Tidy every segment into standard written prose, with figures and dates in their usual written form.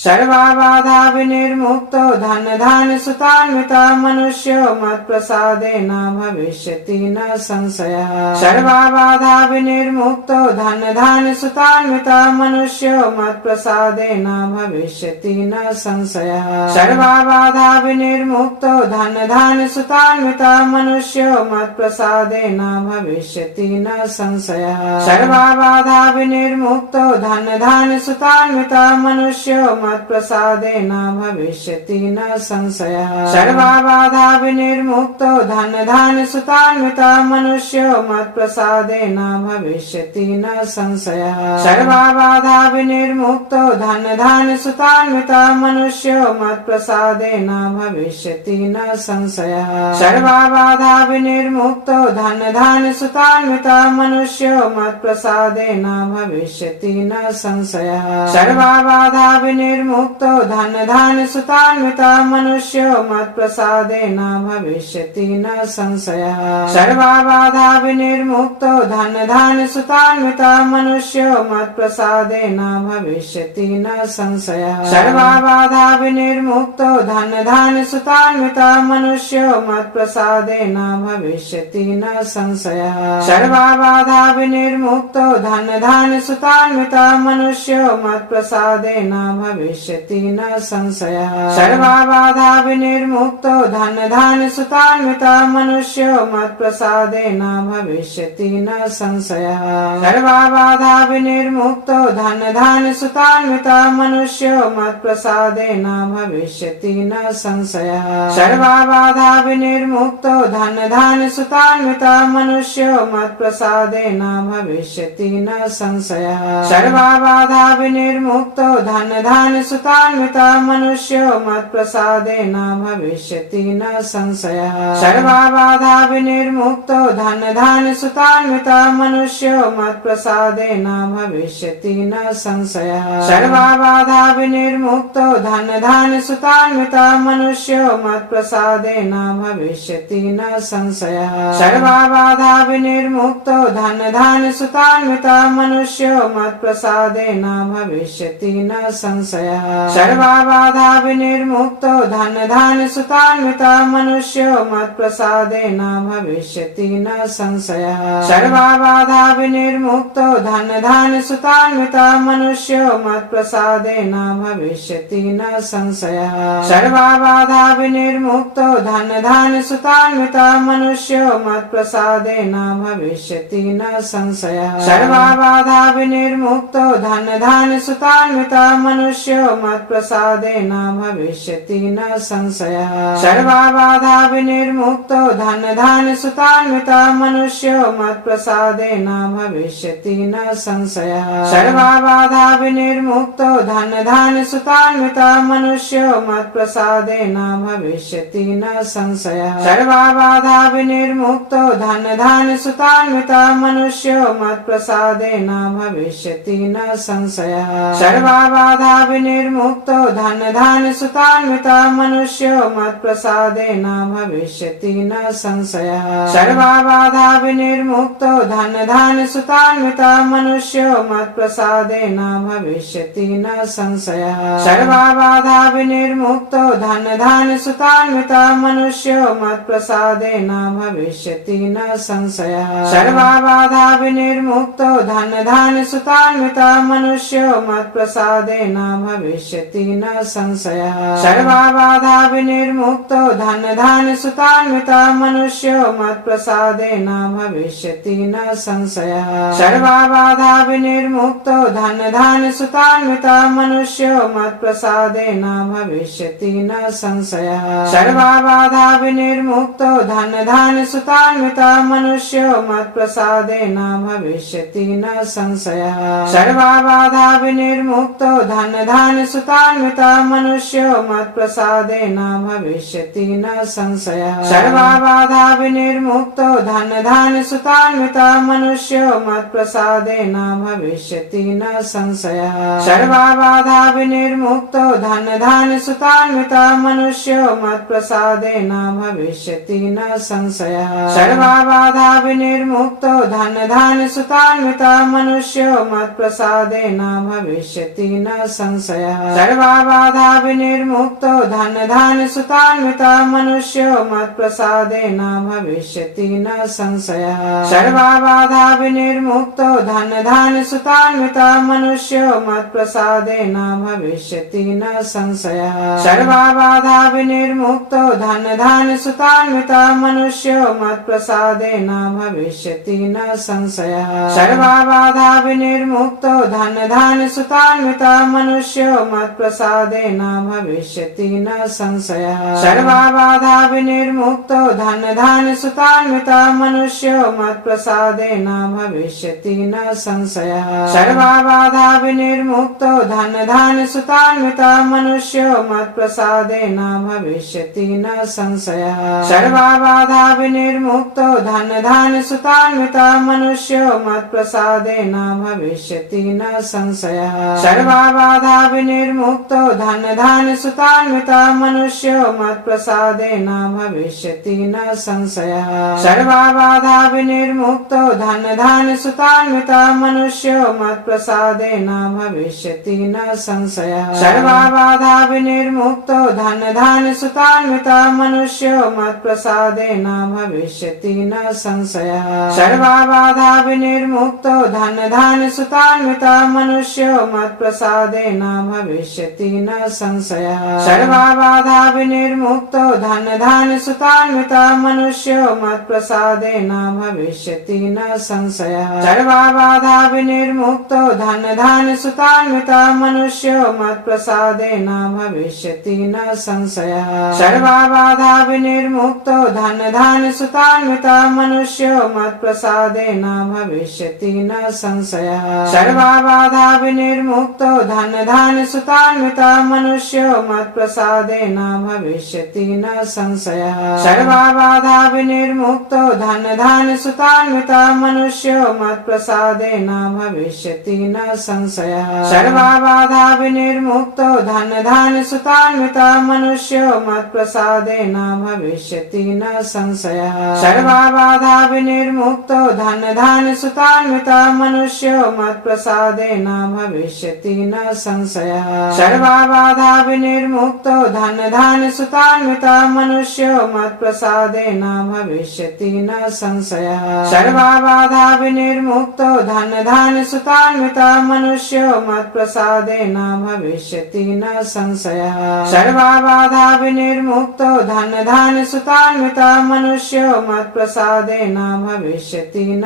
सर्वाबाधा विनिर्मुक्तो धन धान्य सुतान्विता मनुष्यो मत्प्रसादेन भविष्यति न संशयः सर्वाबाधा विनिर्मुक्तो धन धान्य सुतान्विता मनुष्यो मत्प्रसादेन भविष्यति न संशयः सर्वाबाधा विनिर्मुक्तो धन धान्य सुतान्विता मनुष्यो मत्प्रसादेन भविष्यति न संशयः सर्वाबाधा विनिर्मुक्तो धन धान्य सुतान्विता मनुष्यो मत्प्रसादेन भविष्यति न संशयः सर्वाबाधा विनिर्मुक्तो धन धान्य सुतान्विता मनुष्यो मत्प्रसादेन भविष्यति न संशयः सर्वाबाधा विनिर्मुक्तो धन धान्य सुतान्विता मनुष्यो मत्प्रसादेन भविष्यति न संशयः सर्वाबाधा विनिर्मुक्तो धन धान्य सुतान्विता मनुष्यो मत्प्रसादेन भविष्यति न संशयः सर्वाबाधा विनिर्मुक्तो धन धान्य सुतान्विता मनुष्यो मत्प्रसादेन भविष्यति न संशयः सर्वाबाधा विनिर्मुक्तो धन धान्य सुतान्विता मनुष्यो मत्प्रसादेन भविष्यति न संशयः सर्वाबाधा विनिर्मुक्तो धन धान्य सुतान्विता मनुष्यो मत्प्रसादेन भविष्यति न संशयः सर्वाबाधा विनिर्मुक्तो धन धान्य सुतान्विता मनुष्यो मत्प्रसादेन भविष्यति न संशयः सर्वाबाधा विनिर्मुक्तो धन धान्य सुतान्विता मनुष्यो मत्प्रसादेन भविष्यति न संशयः सर्वाबाधा विनिर्मुक्तो धन धान्य सुतान्विता मनुष्यो मत्प्रसादेन भविष्यति न संशयः सर्वाबाधा विनिर्मुक्तो धन धान्य सुतान्विता मनुष्यो मत्प्रसादेन भविष्यति न संशयः सर्वाबाधा विनिर्मुक्तो धन धान्य सुतान्विता मनुष्यो मत्प्रसादेन भविष्यति न संशयः सर्वाबाधा विनिर्मुक्तो धन धान्य सुतान्विता मनुष्यो मत्प्रसादेन भविष्यति न संशयः सर्वाबाधा विनिर्मुक्तो धन धान्य सुतान्विता मनुष्यो मत्प्रसादेन भविष्यति न संशयः सर्वाबाधा विनिर्मुक्तो धन धान्य सुतान्विता मनुष्यो मत्प्रसादेन भविष्यति न संशयः सर्वाबाधा विनिर्मुक्तो धन धान्य सुतान्विता मनुष्यो मत्प्रसादेन भविष्यति न संशयः सर्वाबाधा विनिर्मुक्तो धन धान्य सुतान्विता मनुष्यो मत्प्रसादेन भविष्यति न संशयः सर्वाबाधा विनिर्मुक्तो धन धान्य सुतान्विता मनुष्यो मत्प्रसादेन भविष्यति न संशयः सर्वाबाधा विनिर्मुक्तो धन धान्य सुतान्विता मनुष्यो मत्प्रसादेन भविष्यति न संशयः सर्वाबाधा विनिर्मुक्तो धन धान्य सुतान्विता मनुष्यो मत्प्रसादेन भविष्यति न संशयः सर्वाबाधा विनिर्मुक्तो धन धान्य सुतान्विता मनुष्यो मत्प्रसादेन भविष्यति न संशयः सर्वाबाधा विनिर्मुक्तो धन धान्य सुतान्विता मनुष्यो मत्प्रसादेन भविष्यति न संशयः सर्वाबाधा विनिर्मुक्तो धन धान्य सुतान्विता मनुष्यो मत्प्रसादेन भविष्यति न संशयः सर्वाबाधा विनिर्मुक्तो धन धान्य सुतान्विता मनुष्यो मत्प्रसादेन भविष्यति न संशयः सर्वाबाधा विनिर्मुक्तो धन धान्य सुतान्विता मनुष्यो मत्प्रसादेन भविष्यति न संशयः सर्वाबाधा विनिर्मुक्तो धन धान्य सुतान्विता मनुष्यो मत्प्रसादेन भविष्यति न संशयः सर्वाबाधा विनिर्मुक्तो धन धान्य सुतान्विता मनुष्यो मत्प्रसादेन भविष्यति न संशयः सर्वाबाधा विनिर्मुक्तो धन धान्य सुतान्विता मनुष्यो मत्प्रसादेन भविष्यति न संशयः सर्वाबाधा विनिर्मुक्तो धन धान्य सुतान्विता मनुष्यो मत्प्रसादेन भविष्यति न संशयः सर्वाबाधा विनिर्मुक्तो धन धान्य सुतान्विता मनुष्यो मत्प्रसादेन भविष्यति न संशयः सर्वाबाधा विनिर्मुक्तो धन धान्य सुतान्विता मनुष्यो मत्प्रसादेन भविष्यति न संशयः सर्वाबाधा विनिर्मुक्तो धन धान्य सुतान्विता मनुष्यो मत्प्रसादेन भविष्यति न संशयः सर्वाबाधा विनिर्मुक्तो धन धान्य सुतान्विता मनुष्यो मत्प्रसादेन भविष्यति न संशयः सर्वाबाधा विनिर्मुक्तो धन धान्य सुतान्विता मनुष्यो मत्प्रसादेन भविष्यति न संशयः सर्वाबाधा विनिर्मुक्तो धन धान्य सुतान्विता मनुष्यो मत्प्रसादेन भविष्यति न संशयः सर्वाबाधा विनिर्मुक्तो धन धान्य सुतान्विता मनुष्यो मत्प्रसादेन भविष्यति न संशयः संशयः सर्वाबाधा विनिर्मुक्तो धन धान्य सुतान्विता मनुष्यो मत्प्रसादेन भविष्यति न संशयः सर्वाबाधा विनिर्मुक्तो धन धान्य सुतान्विता मनुष्यो मत्प्रसादेन भविष्यति न संशयः सर्वाबाधा विनिर्मुक्तो धन धान्य सुतान्विता मनुष्यो मत्प्रसादेन भविष्यति न संशयः सर्वाबाधा विनिर्मुक्तो धन धान्य सुतान्विता मनुष्यो मत्प्रसादेन भविष्यति न संशयः सर्वाबाधा विनिर्मुक्तो धन धान्य सुतान्विता मनुष्यो मत्प्रसादेन भविष्यति न संशयः सर्वाबाधा विनिर्मुक्तो धन धान्य सुतान्विता मनुष्यो मत्प्रसादेन भविष्यति न संशयः सर्वाबाधा विनिर्मुक्तो धन धान्य सुतान्विता मनुष्यो मत्प्रसादेन भविष्यति न संशयः सर्वाबाधा विनिर्मुक्तो धन धान्य सुतान्विता मनुष्यो मत्प्रसादेन भविष्यति न संशयः सर्वाबाधा विनिर्मुक्तो धन धान्य सुतान्विता मनुष्यो मत्प्रसादेन भविष्यति न संशयः सर्वाबाधा विनिर्मुक्तो धन धान्य सुतान्विता मनुष्यो मत्प्रसादेन भविष्यति न संशयः सर्वाबाधा विनिर्मुक्तो धन धान्य सुतान्विता मनुष्यो मत्प्रसादेन भविष्यति न संशयः सर्वाबाधा विनिर्मुक्तो धन धान्य सुतान्विता मनुष्यो मत्प्रसादेन भविष्यति न संशयः सर्वाबाधा विनिर्मुक्तो धन धान्य सुतान्विता मनुष्यो मत्प्रसादेन भविष्यति न संशयः सर्वाबाधा विनिर्मुक्तो धन धान्य सुतान्विता मनुष्यो मत्प्रसादेन भविष्यति न संशयः सर्वाबाधा विनिर्मुक्तो धन धान्य सुतान्विता मनुष्यो मत्प्रसादेन भविष्यति न संशयः सर्वाबाधा विनिर्मुक्तो धन धान्य सुतान्विता मनुष्यो मत्प्रसादेन भविष्यति न संशयः सर्वाबाधा विनिर्मुक्तो धन धान्य सुतान्विता मनुष्यो मत्प्रसादेन भविष्यति न संशयः सर्वाबाधा विनिर्मुक्तो धन धान्य सुतान्विता मनुष्यो मत्प्रसादेन भविष्यति न संशयः सर्वाबाधा विनिर्मुक्तो धन धान्य सुतान्विता मनुष्यो मत्प्रसादेन भविष्यति न संशयः सर्वाबाधा विनिर्मुक्तो धन धान्य सुतान्विता मनुष्यो मत्प्रसादेन भविष्यति न संशयः सर्वाबाधा विनिर्मुक्तो धन धान्य सुतान्विता मनुष्यो मत्प्रसादेन भविष्यति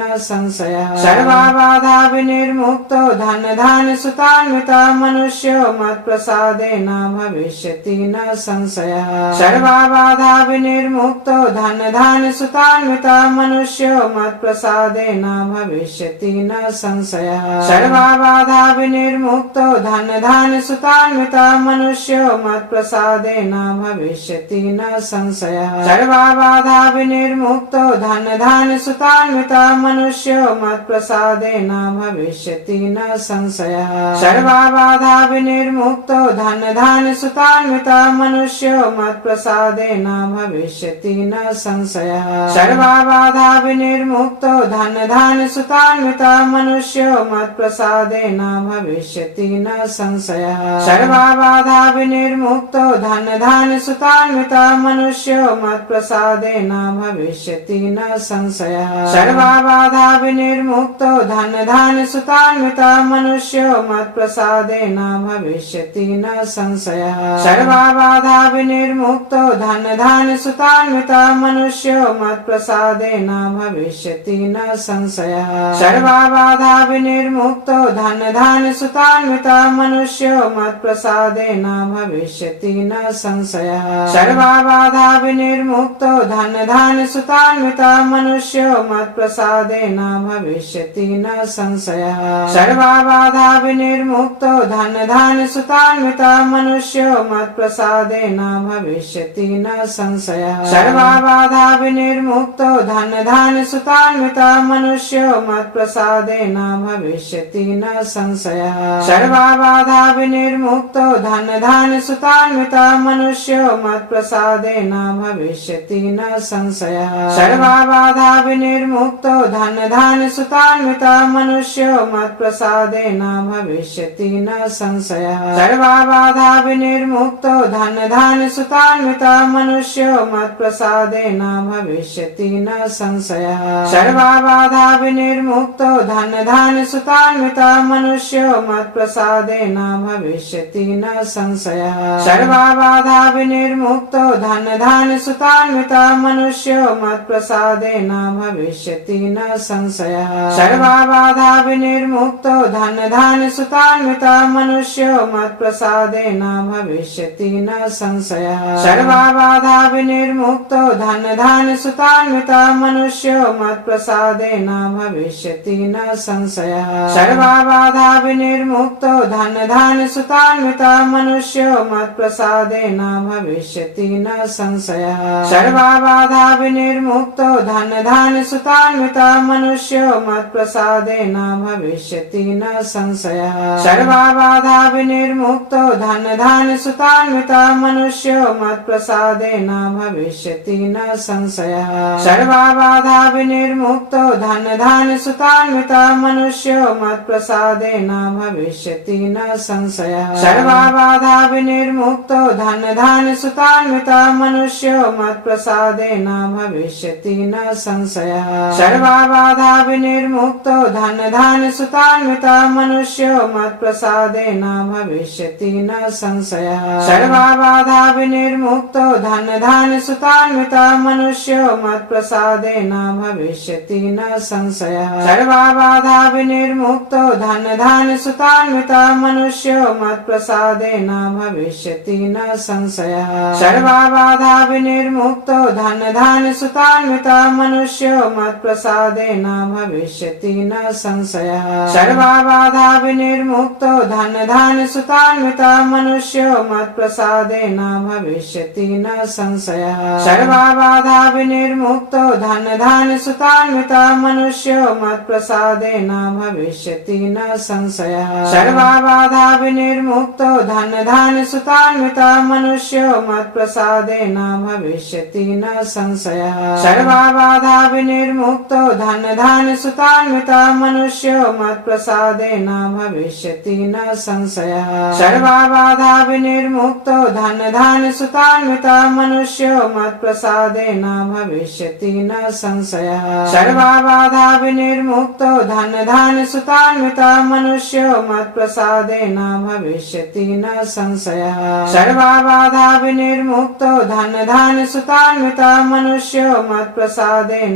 न संशयः सर्वाबाधा विनिर्मुक्तो धन धान्य सुतान्विता मनुष्यो मत्प्रसादेन भविष्यति न संशयः सर्वाबाधा विनिर्मुक्तो धन धान्य सुतान्विता मनुष्यो मत्प्रसादेन भविष्यति न संशयः सर्वाबाधा विनिर्मुक्तो धन धान्य सुतान्विता मनुष्यो मत्प्रसादेन भविष्यति न संशयः सर्वाबाधा विनिर्मुक्तो धन धान्य सुतान्विता मनुष्यो मत्प्रसादेन भविष्यति न संशयः सर्वाबाधा विनिर्मुक्तो धन धान्य सुतान्विता मनुष्यो मत्प्रसादेन भविष्यति न संशयः सर्वाबाधा विनिर्मुक्तो धन धान्य सुतान्विता मनुष्यो मत्प्रसादेन भविष्यति न संशयः सर्वाबाधा विनिर्मुक्तो धन धान्य सुतान्विता मनुष्यो मत्प्रसादेन भविष्यति न संशयः सर्वाबाधा विनिर्मुक्तो धन धान्य सुतान्विता मनुष्यो मत्प्रसादेन भविष्यति न संशयः सर्वाबाधा विनिर्मुक्तो धन धान्य सुतान्विता मनुष्यो मत्प्रसादेन भविष्यति न संशयः सर्वाबाधा विनिर्मुक्तो धन धान्य सुतान्विता मनुष्यो मत्प्रसादेन भविष्यति न संशयः सर्वाबाधा विनिर्मुक्तो धन धान्य सुतान्विता मनुष्यो मत्प्रसादेन भविष्यति न संशयः सर्वाबाधा विनिर्मुक्तो धन धान्य सुतान्विता मनुष्यो मत्प्रसादेन भविष्यति न संशयः सर्वाबाधा विनिर्मुक्तो धन धान्य सुतान्विता मनुष्यो मत्प्रसादेन भविष्यति न संशयः सर्वाबाधा विनिर्मुक्तो धन धान्य सुतान्विता मनुष्यो मत्प्रसादेन भविष्यति न संशयः सर्वाबाधा विनिर्मुक्तो धन धान्य सुतान्विता मनुष्यो मत्प्रसादेन भविष्यति न संशयः संशयः सर्वाबाधा विनिर्मुक्तो धनधान्यसुतान्वितः मनुष्यो मत्प्रसादेन भविष्यति न संशयः सर्वाबाधा विनिर्मुक्तो धनधान्यसुतान्वितः मनुष्यो मत्प्रसादेन भविष्यति न संशयः सर्वाबाधा विनिर्मुक्तो धनधान्यसुतान्वितः मनुष्यो मत्प्रसादेन भविष्यति न संशयः सर्वाबाधा विनिर्मुक्तो धनधान्यसुतान्वितः मनुष्यो मत्प्रसादेन भविष्यति न संशयः सर्वाबाधा विनिर्मुक्तो धनधान्यसुतान्वितः मनुष्यो मत्प्रसादेन भविष्यति न संशयः सर्वाबाधा विनिर्मुक्तो धनधान्यसुतान्वितः मनुष्यो मत्प्रसादेन भविष्यति न संशयः सर्वाबाधा विनिर्मुक्तो धनधान्यसुतान्वितः मनुष्यो मत्प्रसादेन भविष्यति न संशयः सर्वाबाधा विनिर्मुक्तो धनधान्यसुतान्वितः मनुष्यो मत्प्रसादेन भविष्यति न संशयः सर्वाबाधा विनिर्मुक्तो धनधान्यसुतान्वितः मनुष्यो मत्प्रसादेन भविष्यति न संशयः सर्वाबाधा विनिर्मुक्तो धनधान्यसुतान्वितः मनुष्यो मत्प्रसादेन भविष्यति न संशयः सर्वाबाधा विनिर्मुक्तो धनधान्यसुतान्वितः मनुष्यो मत्प्रसादेन भविष्यति न संशयः सर्वाबाधा विनिर्मुक्तो धनधान्यसुतान्वितः मनुष्यो मत्प्रसादेन भविष्यति न संशयः सर्वाबाधा विनिर्मुक्तो धनधान्यसुतान्वितः मनुष्यो मत्प्रसादेन भविष्यति न संशयः सर्वाबाधा विनिर्मुक्तो धनधान्यसुतान्वितः मनुष्यो मत्प्रसादेन भविष्यति न संशयः सर्वाबाधा विनिर्मुक्तो धनधान्यसुतान्वितः मनुष्यो मत्प्रसादेन भविष्यति न संशयः सर्वाबाधा विनिर्मुक्तो धनधान्यसुतान्वितः मनुष्यो मत्प्रसादेन भविष्यति न संशयः सर्वाबाधा विनिर्मुक्तो धनधान्यसुतान्वितः मनुष्यो मत्प्रसादेन भविष्यति न संशयः सर्वाबाधा विनिर्मुक्तो धनधान्यसुतान्वितः मनुष्यो मत्प्रसादेन भविष्यति न संशयः सर्वाबाधा विनिर्मुक्तो धनधान्यसुतान्वितः मनुष्यो मत्प्रसादेन भविष्यति न संशयः सर्वाबाधा विनिर्मुक्तो धनधान्यसुतान्वितः मनुष्यो मत्प्रसादेन भविष्यति न संशयः सर्वाबाधा विनिर्मुक्तो धनधान्यसुतान्वितः मनुष्यो मत्प्रसादेन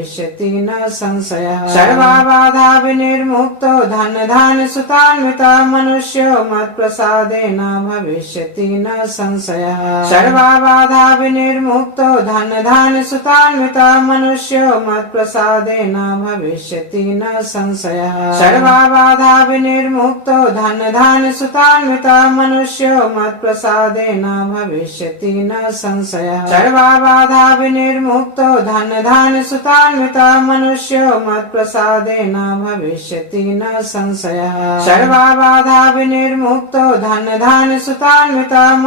भविष्यति न संशयः सर्वाबाधा विनिर्मुक्तो धनधान्यसुतान्वितः मनुष्यो मत्प्रसादेन भविष्यति न संशयः सर्वाबाधा विनिर्मुक्तो धनधान्यसुतान्वितः मनुष्यो मत्प्रसादेन भविष्यति न संशयः सर्वाबाधा विनिर्मुक्तो धनधान्यसुतान्वितः मनुष्यो मत्प्रसादेन भविष्यति न संशयः सर्वाबाधा विनिर्मुक्तो धनधान्यसुतान्वितः मनुष्यो मत्प्रसादेन भविष्यति न संशयः सर्वाबाधा विनिर्मुक्तो धनधान्यसुतान्वितः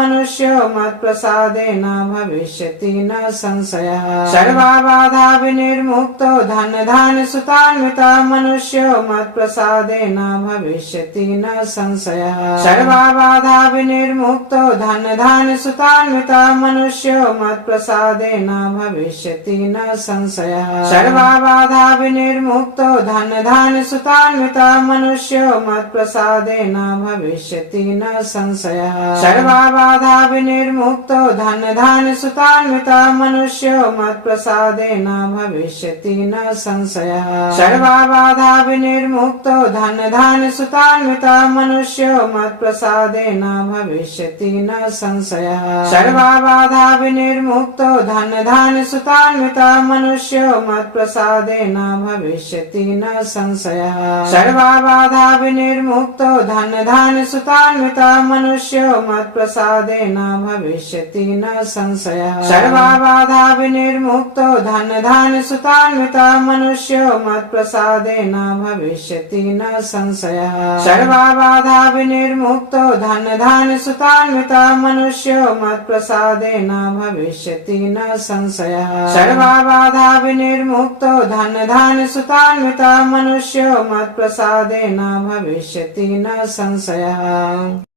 मनुष्यो मत्प्रसादेन भविष्यति न संशयः सर्वाबाधा विनिर्मुक्तो धनधान्यसुतान्वितः मनुष्यो मत्प्रसादेन भविष्यति न संशयः सर्वाबाधा विनिर्मुक्तो धनधान्यसुतान्वितः मनुष्यो मत्प्रसादेन भविष्यति न संशयः सर्वाबाधा विनिर्मुक्तो धनधान्यसुतान्वितः मनुष्यो मत्प्रसादेन भविष्यति न संशयः सर्वाबाधा विनिर्मुक्तो धनधान्यसुतान्वितः मनुष्यो मत्प्रसादेन भविष्यति न संशयः सर्वाबाधा विनिर्मुक्तो धनधान्यसुतान्वितः मनुष्यो मत्प्रसादेन भविष्यति न संशयः सर्वाबाधा विनिर्मुक्तो धनधान्यसुतान्वितः मनुष्यो मत्प्रसादेन भविष्यति न संशयः सर्वाबाधा विनिर्मुक्तो धनधान्यसुतान्वितः मनुष्यो मत्प्रसादेन भविष्यति न संशयः सर्वाबाधा विनिर्मुक्तो धनधान्यसुतान्वितः मनुष्यो मत्प्रसादेन भविष्यति न संशयः सर्वाबाधा विनिर्मुक्तो धनधान्यसुतान्वितः मनुष्यो मत्प्रसादेन भविष्यति न संशयः सर्वाबाधा विनिर्मुक्तो धनधान्यसुतान्वितः मनुष्यो मत्प्रसादेन भविष्यति न संशयः।